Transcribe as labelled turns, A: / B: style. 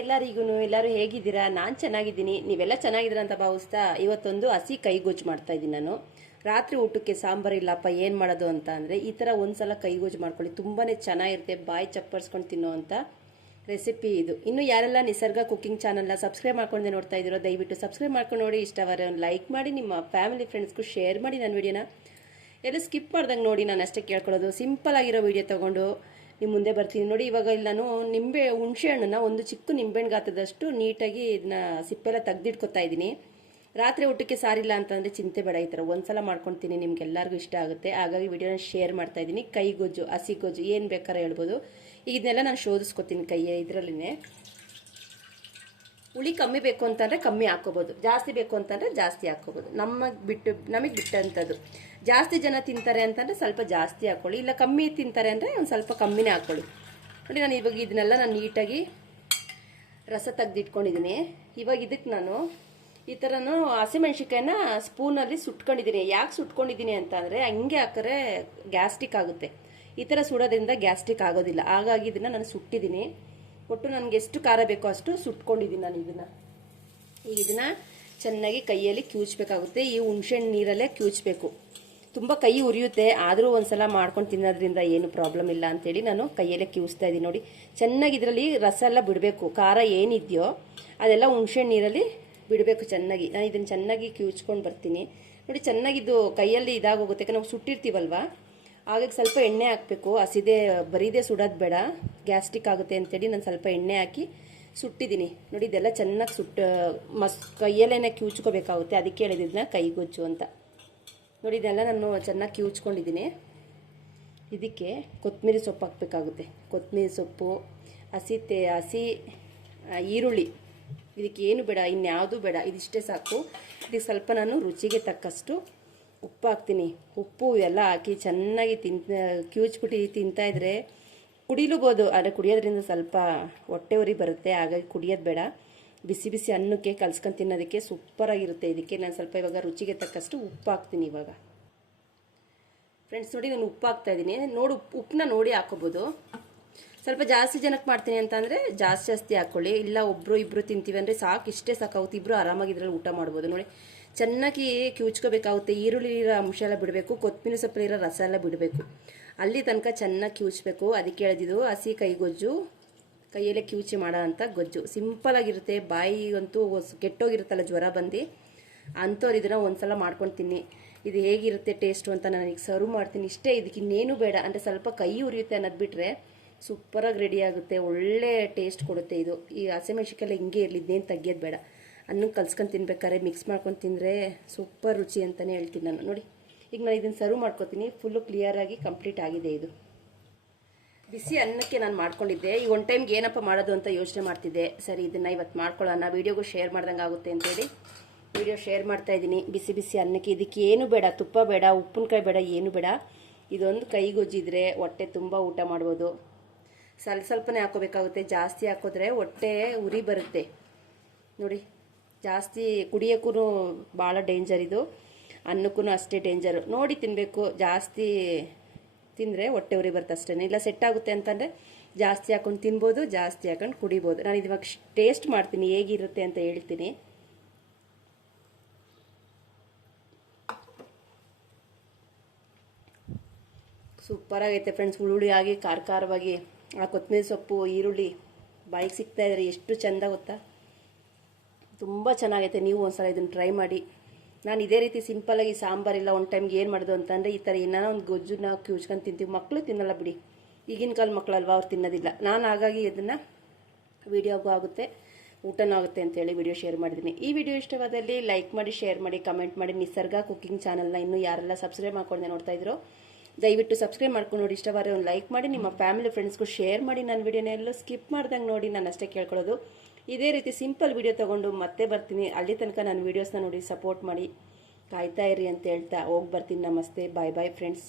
A: ಎಲ್ಲರಿಗೂ ಎಲ್ಲರೂ ಹೇಗಿದ್ದೀರಾ? ನಾನು ಚೆನ್ನಾಗಿದ್ದೀನಿ. ನೀವೆಲ್ಲ ಚೆನ್ನಾಗಿದ್ದೀರಾ ಅಂತ ಭಾವಿಸ್ತಾ ಇವತ್ತೊಂದು ಹಸಿ ಕೈಗೊಜ್ಜು ಮಾಡ್ತಾ ಇದ್ದೀನಿ ನಾನು. ರಾತ್ರಿ ಊಟಕ್ಕೆ ಸಾಂಬಾರು ಇಲ್ಲಪ್ಪ, ಏನು ಮಾಡೋದು ಅಂತ ಅಂದರೆ, ಈ ಥರ ಒಂದ್ಸಲ ಕೈಗೊಜ್ಜು ಮಾಡ್ಕೊಳ್ಳಿ. ತುಂಬಾ ಚೆನ್ನಾಗಿರುತ್ತೆ. ಬಾಯಿ ಚಪ್ಪರ್ಸ್ಕೊಂಡು ತಿನ್ನೋ ರೆಸಿಪಿ ಇದು. ಇನ್ನು ಯಾರೆಲ್ಲ ನಿಸರ್ಗ ಕುಕಿಂಗ್ ಚಾನಲ್ನ ಸಬ್ಸ್ಕ್ರೈಬ್ ಮಾಡ್ಕೊಂಡೆ ನೋಡ್ತಾ ಇದ್ದೀರೋ, ದಯವಿಟ್ಟು ಸಬ್ಸ್ಕ್ರೈಬ್ ಮಾಡ್ಕೊಂಡು ನೋಡಿ. ಇಷ್ಟವರ ಒಂದು ಲೈಕ್ ಮಾಡಿ, ನಿಮ್ಮ ಫ್ಯಾಮಿಲಿ ಫ್ರೆಂಡ್ಸ್ಗೂ ಶೇರ್ ಮಾಡಿ ನನ್ನ ವಿಡಿಯೋನ. ಎಲ್ಲ ಸ್ಕಿಪ್ ಮಾಡ್ದಂಗೆ ನೋಡಿ ನಾನು ಅಷ್ಟೇ ಕೇಳ್ಕೊಳ್ಳೋದು. ಸಿಂಪಲ್ ಆಗಿರೋ ವಿಡಿಯೋ ತೊಗೊಂಡು ನಿಮ್ಮ ಮುಂದೆ ಬರ್ತೀನಿ. ನೋಡಿ, ಇವಾಗ ಇಲ್ಲಿ ನಾನು ನಿಂಬೆ, ಹುಣಸೆ ಹಣ್ಣನ್ನು ಒಂದು ಚಿಕ್ಕ ನಿಂಬೆಹಣ್ಣು ಗಾತದಷ್ಟು ನೀಟಾಗಿ ಇದನ್ನ ಸಿಪ್ಪೆಲ್ಲ ತೆಗ್ದಿಟ್ಕೊತಾ ಇದ್ದೀನಿ. ರಾತ್ರಿ ಊಟಕ್ಕೆ ಸಾರಿಲ್ಲ ಅಂತಂದರೆ ಚಿಂತೆ ಬೇಡ ಈ ಥರ. ಒಂದ್ಸಲ ಮಾಡ್ಕೊಳ್ತೀನಿ, ನಿಮ್ಗೆಲ್ಲರಿಗೂ ಇಷ್ಟ ಆಗುತ್ತೆ. ಹಾಗಾಗಿ ವಿಡಿಯೋನ ಶೇರ್ ಮಾಡ್ತಾ ಇದ್ದೀನಿ. ಕೈ ಗೊಜ್ಜು, ಹಸಿ ಗೊಜ್ಜು, ಏನು ಬೇಕಾದ್ರೆ ಹೇಳ್ಬೋದು. ಇದನ್ನೆಲ್ಲ ನಾನು ಶೋಧಿಸ್ಕೊತೀನಿ ಕೈಯ ಇದರಲ್ಲೇ ಹುಳಿ ಕಮ್ಮಿ ಬೇಕು ಅಂತಂದರೆ ಕಮ್ಮಿ ಹಾಕೋಬೋದು ಜಾಸ್ತಿ ಬೇಕು ಅಂತಂದರೆ ಜಾಸ್ತಿ ಹಾಕೋಬೋದು ನಮಗೆ ಬಿಟ್ಟು, ನಮಗೆ ಬಿಟ್ಟಂಥದ್ದು ಜಾಸ್ತಿ ಜನ ತಿಂತಾರೆ ಅಂತಂದರೆ ಸ್ವಲ್ಪ ಜಾಸ್ತಿ ಹಾಕ್ಕೊಳ್ಳಿ ಇಲ್ಲ ಕಮ್ಮಿ ತಿಂತಾರೆ ಅಂದರೆ ಒಂದು ಸ್ವಲ್ಪ ಕಮ್ಮಿನೇ ಹಾಕ್ಕೊಳ್ಳಿ ನೋಡಿ ನಾನು ಇವಾಗ ಇದನ್ನೆಲ್ಲ ನಾನು ನೀಟಾಗಿ ರಸ ತೆಗೆದಿಟ್ಕೊಂಡಿದ್ದೀನಿ. ಇವಾಗ ಇದಕ್ಕೆ ನಾನು ಈ ಥರನು ಹಸಿಮೆಣ್ಸಿಕಾಯನ್ನ ಸ್ಪೂನಲ್ಲಿ ಸುಟ್ಕೊಂಡಿದ್ದೀನಿ. ಯಾಕೆ ಸುಟ್ಕೊಂಡಿದ್ದೀನಿ ಅಂತಂದರೆ ಹಂಗೆ ಹಾಕಿದ್ರೆ ಗ್ಯಾಸ್ಟಿಕ್ ಆಗುತ್ತೆ. ಈ ಥರ ಸುಡೋದ್ರಿಂದ ಗ್ಯಾಸ್ಟಿಕ್ ಆಗೋದಿಲ್ಲ. ಹಾಗಾಗಿ ಇದನ್ನು ನಾನು ಸುಟ್ಟಿದ್ದೀನಿ. ಒಟ್ಟು ನನಗೆ ಎಷ್ಟು ಖಾರ ಬೇಕೋ ಅಷ್ಟು ಸುಟ್ಕೊಂಡಿದ್ದೀನಿ ನಾನು ಇದನ್ನು. ಈಗ ಇದನ್ನು ಚೆನ್ನಾಗಿ ಕೈಯಲ್ಲಿ ಕ್ಯೂಚ್ಬೇಕಾಗುತ್ತೆ ಈ ಹುಣ್ಸೆಣ್ಣು ನೀರಲ್ಲೇ ಕಿವುಚ್ಬೇಕು ತುಂಬ ಕೈ ಉರಿಯುತ್ತೆ. ಆದರೂ ಒಂದ್ಸಲ ಮಾಡ್ಕೊಂಡು ತಿನ್ನೋದ್ರಿಂದ ಏನು ಪ್ರಾಬ್ಲಮ್ ಇಲ್ಲ ಅಂತೇಳಿ ನಾನು ಕೈಯಲ್ಲೇ ಕಿವಿಸ್ತಾ ಇದ್ದೀನಿ. ನೋಡಿ, ಚೆನ್ನಾಗಿ ಇದರಲ್ಲಿ ರಸ ಎಲ್ಲ ಬಿಡಬೇಕು. ಖಾರ ಏನಿದೆಯೋ ಅದೆಲ್ಲ ಹುಣಸೆ ನೀರಲ್ಲಿ ಬಿಡಬೇಕು ಚೆನ್ನಾಗಿ. ನಾನು ಇದನ್ನು ಚೆನ್ನಾಗಿ ಕಿವಿಚ್ಕೊಂಡು ಬರ್ತೀನಿ. ನೋಡಿ ಚೆನ್ನಾಗಿದ್ದು ಕೈಯಲ್ಲಿ ಇದಾಗೋಗುತ್ತೆ. ಯಾಕಂದ್ರೆ ನಾವು ಸುಟ್ಟಿರ್ತೀವಲ್ವ? ಹಾಗಾಗಿ ಸ್ವಲ್ಪ ಎಣ್ಣೆ ಹಾಕಬೇಕು. ಹಸಿದೆ, ಬರೀದೇ ಸುಡೋದು ಬೇಡ. ಗ್ಯಾಸ್ಟ್ರಿಕ್ ಆಗುತ್ತೆ ಅಂತೇಳಿ ನಾನು ಸ್ವಲ್ಪ ಎಣ್ಣೆ ಹಾಕಿ ಸುಟ್ಟಿದ್ದೀನಿ. ನೋಡಿ, ಇದೆಲ್ಲ ಚೆನ್ನಾಗಿ ಸುಟ್ಟು, ಮಸ್, ಕೈಯಲ್ಲೇನೆ ಕಿವುಚ್ಕೋಬೇಕಾಗುತ್ತೆ. ಅದಕ್ಕೆ ಹೇಳಿದಿದ್ದನ್ನ ಕೈ ಗೊಜ್ಜು ಅಂತ. ನೋಡಿ, ಇದೆಲ್ಲ ನಾನು ಚೆನ್ನಾಗಿ ಕಿವುಚ್ಕೊಂಡಿದ್ದೀನಿ. ಇದಕ್ಕೆ ಕೊತ್ತಂಬರಿ ಸೊಪ್ಪು ಹಾಕಬೇಕಾಗುತ್ತೆ. ಕೊತ್ತಂಬರಿ ಸೊಪ್ಪು, ಹಸಿ ತೇ, ಹಸಿ ಈರುಳ್ಳಿ. ಇದಕ್ಕೆ ಏನು ಬೇಡ, ಇನ್ಯಾವುದು ಬೇಡ, ಇದಿಷ್ಟೇ ಸಾಕು. ಇದಕ್ಕೆ ಸ್ವಲ್ಪ ನಾನು ರುಚಿಗೆ ತಕ್ಕಷ್ಟು ಉಪ್ಪು ಹಾಕ್ತೀನಿ. ಉಪ್ಪು ಎಲ್ಲ ಹಾಕಿ ಚೆನ್ನಾಗಿ ತಿನ್ ಕಿವುಚ್ಬಿಟ್ಟು ತಿಂತಾ ಇದ್ರೆ ಕುಡಿಲೂಬೋದು, ಆದರೆ ಕುಡಿಯೋದ್ರಿಂದ ಸ್ವಲ್ಪ ಹೊಟ್ಟೆ ಉರಿ ಬರುತ್ತೆ, ಹಾಗಾಗಿ ಕುಡಿಯೋದು ಬೇಡ. ಬಿಸಿ ಬಿಸಿ ಅನ್ನಕ್ಕೆ ಕಲ್ಸ್ಕೊಂಡು ತಿನ್ನೋದಕ್ಕೆ ಸೂಪರಾಗಿರುತ್ತೆ. ಇದಕ್ಕೆ ನಾನು ಸ್ವಲ್ಪ ಇವಾಗ ರುಚಿಗೆ ತಕ್ಕಷ್ಟು ಉಪ್ಪು ಹಾಕ್ತೀನಿ ಇವಾಗ. ಫ್ರೆಂಡ್ಸ್ ನೋಡಿ ನಾನು ಉಪ್ಪು ಹಾಕ್ತಾ ಇದ್ದೀನಿ. ನೋಡಿ ಉಪ್ಪು ಉಪ್ಪನ್ನ ನೋಡಿ ಹಾಕೋಬೋದು. ಸ್ವಲ್ಪ ಜಾಸ್ತಿ ಜನಕ್ಕೆ ಮಾಡ್ತೀನಿ ಅಂತಂದರೆ ಜಾಸ್ತಿ ಜಾಸ್ತಿ ಹಾಕ್ಕೊಳ್ಳಿ ಇಲ್ಲ ಒಬ್ಬರು ಇಬ್ಬರು ತಿಂತೀವಿ ಅಂದರೆ ಸಾಕು, ಇಷ್ಟೇ ಸಾಕಾಗುತ್ತೆ ಇಬ್ಬರು ಆರಾಮಾಗಿ ಇದರಲ್ಲಿ ಊಟ ಮಾಡ್ಬೋದು. ನೋಡಿ, ಚೆನ್ನಾಗಿ ಕಿವುಚ್ಕೋಬೇಕಾಗುತ್ತೆ ಈರುಳ್ಳಿ ಇರೋ ಅಂಶ ಎಲ್ಲ ಬಿಡಬೇಕು. ಕೊತ್ತಂಬರಿ ಸೊಪ್ಪಲ್ಲಿರೋ ರಸ ಎಲ್ಲ ಬಿಡಬೇಕು. ಅಲ್ಲಿ ತನಕ ಚೆನ್ನಾಗಿ ಕಿವುಚ್ಬೇಕು ಅದಕ್ಕೆ ಹೇಳಿದ್ದು ಹಸಿ ಕೈಗೊಜ್ಜು ಕೈಯಲ್ಲೇ ಕಿವುಚಿ ಮಾಡೋ ಅಂಥ ಗೊಜ್ಜು. ಸಿಂಪಲ್ ಆಗಿರುತ್ತೆ. ಬಾಯಿಗಂತೂ ಕೆಟ್ಟೋಗಿರುತ್ತಲ್ಲ ಜ್ವರ ಬಂದು. ಅಂಥವ್ರು ಇದನ್ನು ಒಂದ್ಸಲ ಮಾಡ್ಕೊಂಡು ತಿನ್ನಿ ಇದು ಹೇಗಿರುತ್ತೆ ಟೇಸ್ಟು ಅಂತ ನಾನು ಈಗ ಸರ್ವ್ ಮಾಡ್ತೀನಿ. ಇಷ್ಟೇ ಇದಕ್ಕೆ ಇನ್ನೇನು ಬೇಡ. ಅಂದರೆ ಸ್ವಲ್ಪ ಕೈ ಉರಿಯುತ್ತೆ ಅನ್ನೋದು ಬಿಟ್ಟರೆ ಸೂಪರಾಗಿ ರೆಡಿ ಆಗುತ್ತೆ. ಒಳ್ಳೆ ಟೇಸ್ಟ್ ಕೊಡುತ್ತೆ ಇದು. ಈ ಹಸಿಮೆಣ್ಸಿಕಾಯಲ್ಲ ಹಿಂಗೆ ಇರಲಿ. ಇದೇನು ತೆಗಿಯೋದು ಬೇಡ. ಅನ್ನಂಗೆ ಕಲ್ಸ್ಕೊಂಡು ತಿನ್ಬೇಕಾದ್ರೆ ಮಿಕ್ಸ್ ಮಾಡ್ಕೊಂಡು ತಿಂದರೆ ಸೂಪರ್ ರುಚಿ ಅಂತಲೇ ಹೇಳ್ತೀನಿ ನಾನು. ನೋಡಿ, ಈಗ ನಾನು ಇದನ್ನು ಸರ್ವ್ ಮಾಡ್ಕೊತೀನಿ. ಫುಲ್ಲು ಕ್ಲಿಯರಾಗಿ ಕಂಪ್ಲೀಟ್ ಆಗಿದೆ ಇದು. ಬಿಸಿ ಅನ್ನಕ್ಕೆ ನಾನು ಮಾಡ್ಕೊಂಡಿದ್ದೆ. ಈ ಒನ್ ಟೈಮ್ಗೆ ಏನಪ್ಪ ಮಾಡೋದು ಅಂತ ಯೋಚನೆ ಮಾಡ್ತಿದ್ದೆ. ಸರಿ, ಇದನ್ನು ಇವತ್ತು ಮಾಡ್ಕೊಳ್ಳೋಣ. ವೀಡಿಯೋಗೂ ಶೇರ್ ಮಾಡ್ದಂಗೆ ಆಗುತ್ತೆ ಅಂತೇಳಿ ವಿಡಿಯೋ ಶೇರ್ ಮಾಡ್ತಾ ಇದ್ದೀನಿ. ಬಿಸಿ ಬಿಸಿ ಅನ್ನಕ್ಕೆ. ಇದಕ್ಕೆ ಏನು ಬೇಡ. ತುಪ್ಪ ಬೇಡ, ಉಪ್ಪಿನಕಾಯಿ ಬೇಡ, ಏನು ಬೇಡ. ಇದೊಂದು ಕೈ ಗೊಜ್ಜಿದ್ರೆ ಹೊಟ್ಟೆ ತುಂಬ ಊಟ ಮಾಡ್ಬೋದು. ಸ್ವಲ್ಪ ಸ್ವಲ್ಪನೇ ಹಾಕೋಬೇಕಾಗುತ್ತೆ. ಜಾಸ್ತಿ ಹಾಕಿದ್ರೆ ಹೊಟ್ಟೆ ಉರಿ ಬರುತ್ತೆ. ನೋಡಿ, ಜಾಸ್ತಿ ಕುಡಿಯೋಕ್ಕೂ ಭಾಳ ಡೇಂಜರ್ ಇದು. ಅನ್ನಕ್ಕೂ ಅಷ್ಟೇ ಡೇಂಜರು ನೋಡಿ ತಿನ್ನಬೇಕು ಜಾಸ್ತಿ ತಿಂದರೆ ಹೊಟ್ಟೆ ಉರಿ ಬರುತ್ತೆ ಅಷ್ಟೇ ಇಲ್ಲ ಸೆಟ್ ಆಗುತ್ತೆ ಅಂತಂದರೆ ಜಾಸ್ತಿ ಹಾಕೊಂಡು ತಿನ್ಬೋದು, ಜಾಸ್ತಿ ಹಾಕೊಂಡು ಕುಡಿಬೋದು. ನಾನು ಇವಾಗ ಟೇಸ್ಟ್ ಮಾಡ್ತೀನಿ, ಹೇಗಿರುತ್ತೆ ಅಂತ ಹೇಳ್ತೀನಿ. ಸೂಪರಾಗೈತೆ ಫ್ರೆಂಡ್ಸ್ ಹುಳುಳಿ ಆಗಿ ಖಾರ ಖಾರವಾಗಿ ಆ ಕೊತ್ತಂಬರಿ ಸೊಪ್ಪು, ಈರುಳ್ಳಿ, ಬಾಯಿಗೆ ಸಿಗ್ತಾಯಿದ್ರೆ ಎಷ್ಟು ಚೆಂದ ಗೊತ್ತಾ? ತುಂಬ ಚೆನ್ನಾಗೈತೆ. ನೀವು ಒಂದ್ಸಲ ಇದನ್ನು ಟ್ರೈ ಮಾಡಿ. ನಾನು ಇದೇ ರೀತಿ ಸಿಂಪಲ್ಲಾಗಿ ಸಾಂಬಾರಿಲ್ಲ ಒಂದು ಟೈಮ್ಗೆ ಏನು ಮಾಡೋದು ಅಂತಂದರೆ ಈ ಥರ ಏನಾರ ಒಂದು ಗೊಜ್ಜನ್ನ ಕ್ಯೂಜ್ಕೊಂಡು ತಿಂತೀವಿ. ಮಕ್ಕಳು ತಿನ್ನಲ್ಲ ಬಿಡಿ. ಈಗಿನ ಕಾಲ ಮಕ್ಕಳಲ್ವಾ ಅವ್ರು ತಿನ್ನೋದಿಲ್ಲ. ನಾನು ಹಾಗಾಗಿ ಇದನ್ನು ವಿಡಿಯೋಗೂ ಆಗುತ್ತೆ, ಊಟನೂ ಆಗುತ್ತೆ ಅಂತೇಳಿ ವಿಡಿಯೋ ಶೇರ್ ಮಾಡಿದ್ದೀನಿ ಈ ವಿಡಿಯೋ ಇಷ್ಟವಾದಲ್ಲಿ ಲೈಕ್ ಮಾಡಿ ಶೇರ್ ಮಾಡಿ ಕಮೆಂಟ್ ಮಾಡಿ. ನಿಸರ್ಗ ಕುಕ್ಕಿಂಗ್ ಚಾನಲ್ನ ಇನ್ನೂ ಯಾರೆಲ್ಲ ಸಬ್ಸ್ಕ್ರೈಬ್ ಮಾಡ್ಕೊಂಡೆ ನೋಡ್ತಾ ಇದ್ರು ದಯವಿಟ್ಟು ಸಬ್ಸ್ಕ್ರೈಬ್ ಮಾಡ್ಕೊಂಡು ನೋಡಿ. ಇಷ್ಟವಾದ ಒಂದು ಲೈಕ್ ಮಾಡಿ, ನಿಮ್ಮ ಫ್ಯಾಮಿಲಿ ಫ್ರೆಂಡ್ಸ್ಗೂ ಶೇರ್ ಮಾಡಿ. ನನ್ನ ವಿಡಿಯೋನ ಎಲ್ಲೂ ಸ್ಕಿಪ್ ಮಾಡ್ದಂಗೆ ನೋಡಿ, ನಾನು ಅಷ್ಟೇ ಕೇಳ್ಕೊಳ್ಳೋದು. ಇದೇ ರೀತಿ ಸಿಂಪಲ್ ವಿಡಿಯೋ ತೊಗೊಂಡು ಮತ್ತೆ ಬರ್ತೀನಿ. ಅಲ್ಲಿ ತನಕ ನನ್ನ ವೀಡಿಯೋಸ್ನ ನೋಡಿ ಸಪೋರ್ಟ್ ಮಾಡಿ. ಕಾಯ್ತಾ ಇರಿ ಅಂತ ಹೇಳ್ತಾ ಹೋಗಿ ಬರ್ತೀನಿ. ನಮಸ್ತೆ. ಬಾಯ್ ಬಾಯ್ ಫ್ರೆಂಡ್ಸ್